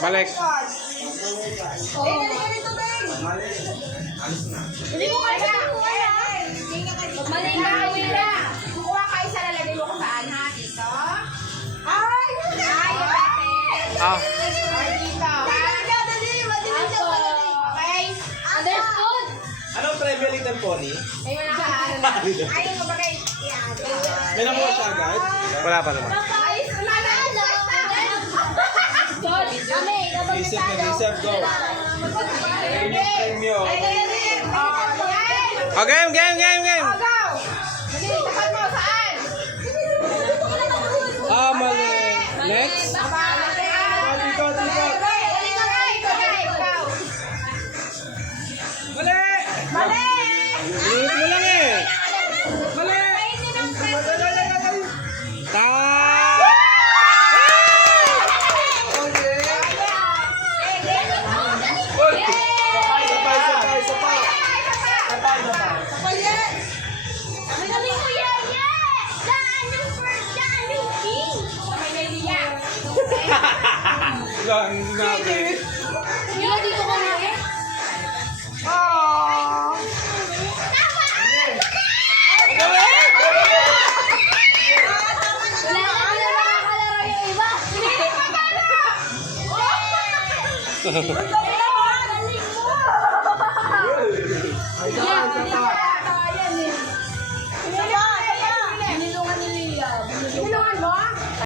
Balik. Hindi mo kaya kukuha. Mali ka, Wila. Kukuha ka isa, lalagay mo kung saan, ha? Dito. Ay, bakit? Ah. Ay, dito. Okay? Understood? Anong Premier Little Pony? Ay, wala ka. Ayun mo ba kayo? May nakuha siya agad? Wala pa naman. Ay, wala na. Kami, kapag Isip na isip, go. Premyo. Oh, game. Oh, go! Dali, tapat mo, saan? Ah, mali. Next. Dito. Mali! Ulit mo lang eh. Ta. Dito ko na eh. Wala ka na nakakalaro yung iba. Hindi pa